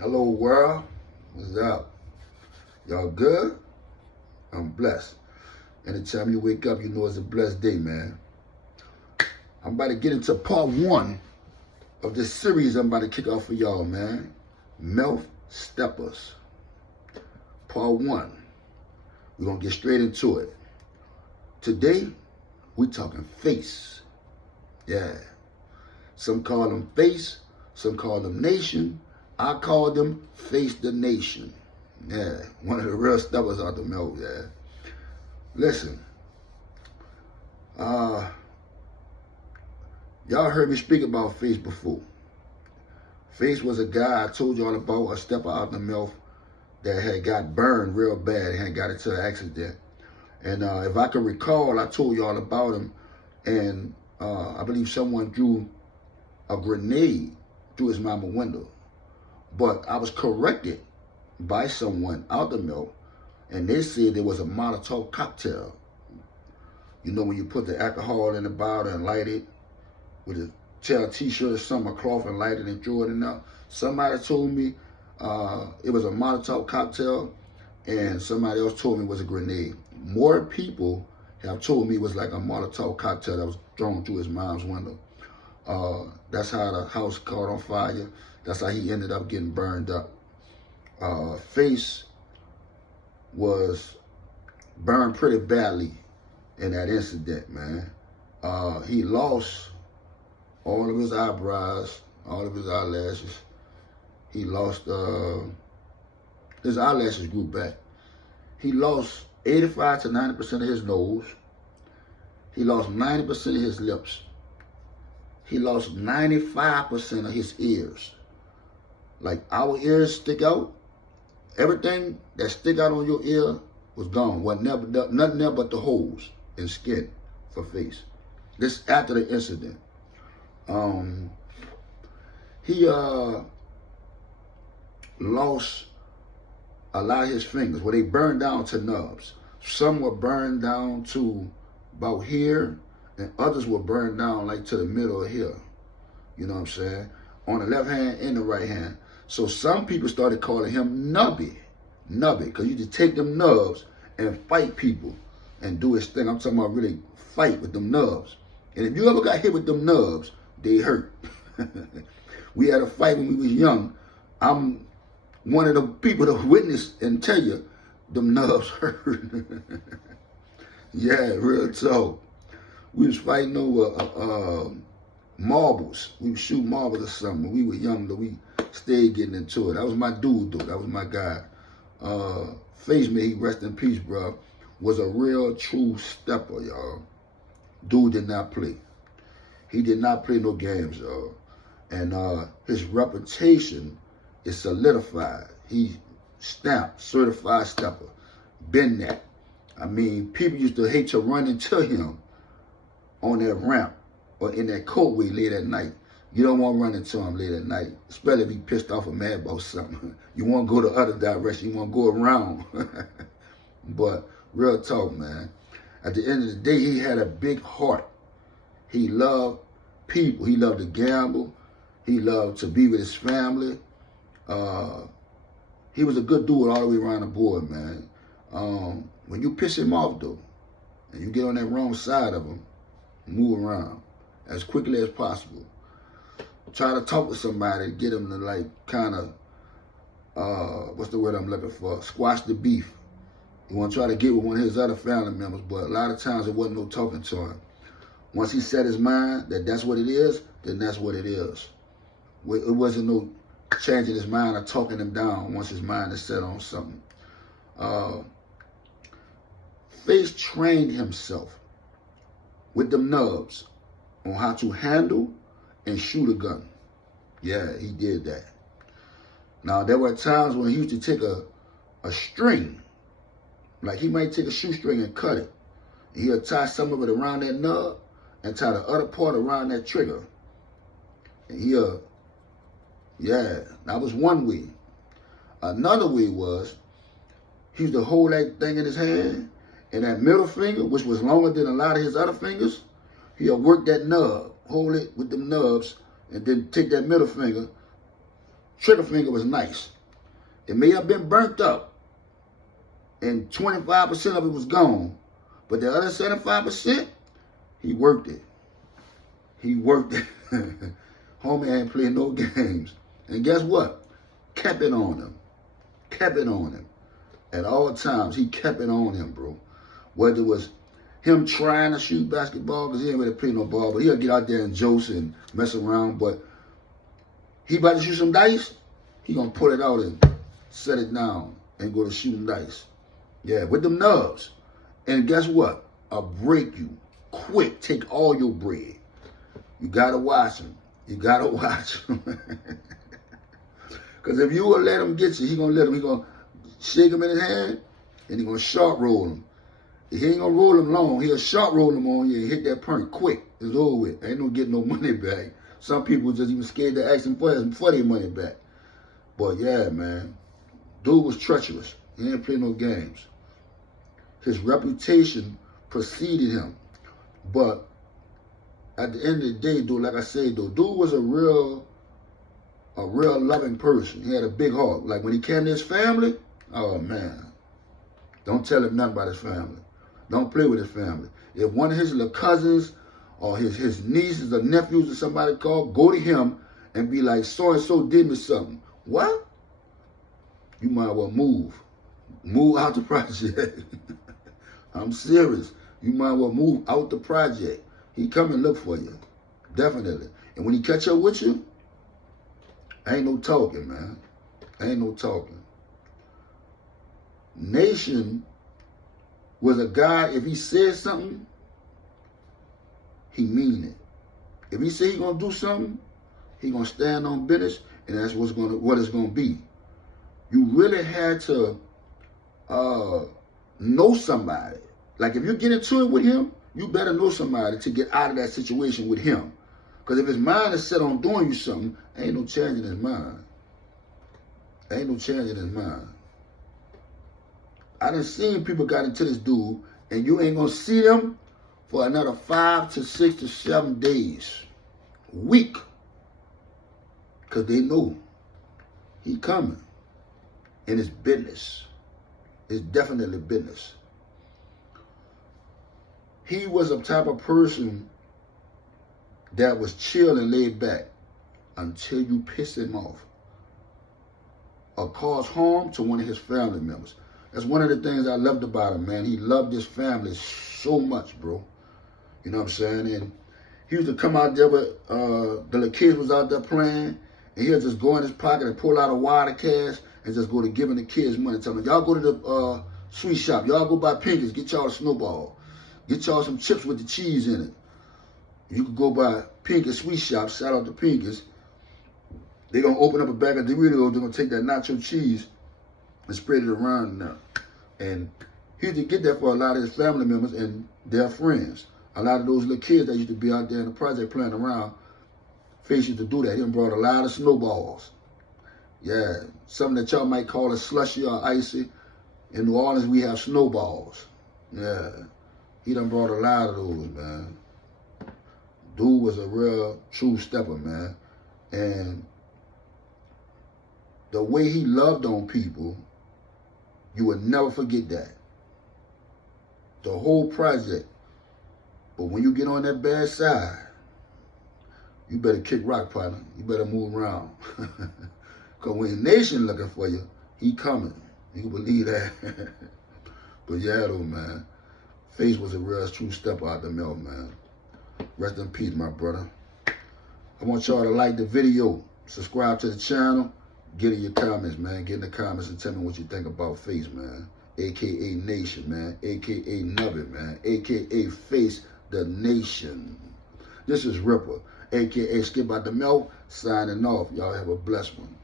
Hello world, what's up? Y'all good? I'm blessed. Anytime you wake up, you know it's a blessed day, man. I'm about to get into part one of this series I'm about to kick off for y'all, man. Melph Steppas. Part one. We're going to get straight into it. Today, we talking face. Yeah. Some call them face, some call them nation. I call them Face the Nation. Yeah, one of the real steppers out the Melph, yeah. Listen, y'all heard me speak about Face before. Face was a guy I told y'all about, a stepper out the Melph that had got burned real bad, had got into an accident. And if I can recall, I told y'all about him, and I believe someone drew a grenade through his mama window. But I was corrected by someone out the Melph, and they said there was a Molotov cocktail. You know, when you put the alcohol in the bottle and light it with a tail t-shirt or something, a cloth, and light it and throw it in there. Somebody told me it was a Molotov cocktail, and somebody else told me it was a grenade. More people have told me it was like a Molotov cocktail that was thrown through his mom's window. That's how the house caught on fire. That's how he ended up getting burned up. Face was burned pretty badly in that incident, man. He lost all of his eyebrows, all of his eyelashes. He lost, his eyelashes grew back. He lost 85 to 90% of his nose. He lost 90% of his lips. He lost 95% of his ears. Like our ears stick out, everything that stick out on your ear was gone. Nothing there but the holes in skin for Face. This after the incident. He lost a lot of his fingers. Well, they burned down to nubs. Some were burned down to about here, and others were burned down like to the middle of here. You know what I'm saying? On the left hand and the right hand. So some people started calling him Nubby, because you just take them nubs and fight people and do his thing. I'm talking about really fight with them nubs. And if you ever got hit with them nubs, they hurt. We had a fight when we was young. I'm one of the people to witness and tell you them nubs hurt. Yeah, real talk. We was fighting over marbles. We would shoot marbles or something. When we were young, though, we stayed getting into it. That was my dude, though. That was my guy. Face, may he rest in peace, bro, was a real true stepper, y'all. Dude did not play. He did not play no games, y'all. And his reputation is solidified. He stamped, certified stepper. Been that. I mean, people used to hate to run into him on that ramp or in that courtway late at night. You don't want to run into him late at night, especially if he pissed off or mad about something. You want to go the other direction. You want to go around. But real talk, man. At the end of the day, he had a big heart. He loved people. He loved to gamble. He loved to be with his family. He was a good dude all the way around the board, man. When you piss him off, though, and you get on that wrong side of him, move around as quickly as possible. Try to talk to somebody, get him to like kind of, what's the word I'm looking for? Squash the beef. You want to try to get with one of his other family members, but a lot of times it wasn't no talking to him. Once he set his mind that that's what it is, then that's what it is. It wasn't no changing his mind or talking him down once his mind is set on something. Face trained himself with them nubs on how to handle and shoot a gun. Yeah, he did that. Now, there were times when he used to take a string, like he might take a shoestring and cut it. And he'll tie some of it around that nub and tie the other part around that trigger. And yeah, that was one way. Another way was, he used to hold that thing in his hand, and that middle finger, which was longer than a lot of his other fingers, he'll work that nub, hold it with them nubs, and then take that middle finger, trigger finger was nice. It may have been burnt up, and 25% of it was gone, but the other 75%, he worked it. He worked it. Homie ain't playing no games. And guess what? Kept it on him. Kept it on him. At all times, he kept it on him, bro. Whether it was him trying to shoot basketball, because he ain't really play no ball, but he'll get out there and joke and mess around. But he about to shoot some dice, he gonna pull it out and set it down and go to shooting dice. Yeah, with them nubs. And guess what? I'll break you quick. Take all your bread. You gotta watch him. You gotta watch him. Because if you will let him get you, he gonna let him. He gonna shake him in his hand, and he gonna sharp roll him. He ain't gonna roll him long. He'll sharp roll him on you and hit that point quick. It's over with. Ain't no getting no money back. Some people just even scared to ask him for their money back. But yeah, man, dude was treacherous. He didn't play no games. His reputation preceded him. But at the end of the day, dude, like I said, dude was a real loving person. He had a big heart. Like when he came to his family, oh man, don't tell him nothing about his family. Don't play with his family. If one of his little cousins or his nieces or nephews or somebody called, go to him and be like, so-and-so did me something. What? You might well move. Move out the project. I'm serious. You might well move out the project. He come and look for you. Definitely. And when he catch up with you, ain't no talking, man. Ain't no talking. Nation was a guy, if he said something, he mean it. If he say he gonna do something, he gonna stand on business, and that's what it's gonna be. You really had to know somebody. Like if you get into it with him, you better know somebody to get out of that situation with him. Because if his mind is set on doing you something, ain't no changing his mind. Ain't no changing his mind. I done seen people got into this dude, and you ain't gonna see them for another 5 to 6 to 7 days, week, because they know he coming, and it's business. It's definitely business. He was a type of person that was chill and laid back until you piss him off or cause harm to one of his family members. That's one of the things I loved about him, man. He loved his family so much, bro. You know what I'm saying? And he used to come out there with, the little kids was out there playing, and he'll just go in his pocket and pull out a wad of cash and just go to giving the kids money. Tell them, y'all go to the sweet shop. Y'all go buy Pinkies. Get y'all a snowball. Get y'all some chips with the cheese in it. You could go buy Pinkies sweet shop. Shout out to Pinkies. They're going to open up a bag of Doritos. They're going to take that nacho cheese and spread it around now. And he used to get that for a lot of his family members and their friends. A lot of those little kids that used to be out there in the project playing around, Face used to do that. He brought a lot of snowballs. Yeah, something that y'all might call a slushy or icy. In New Orleans, we have snowballs. Yeah, he done brought a lot of those, man. Dude was a real true stepper, man. And the way he loved on people, you would never forget that. The whole project. But when you get on that bad side, you better kick rock, partner. You better move around. Because when the nation looking for you, he coming. You can believe that. But yeah, though, man. Face was a real true stepper out the Melph, man. Rest in peace, my brother. I want y'all to like the video, subscribe to the channel, get in your comments, man. Get in the comments and tell me what you think about Face, man. AKA Nation, man. AKA Nubbin, man. AKA Face the Nation. This is Rippa, AKA Skip out the Melph, signing off. Y'all have a blessed one.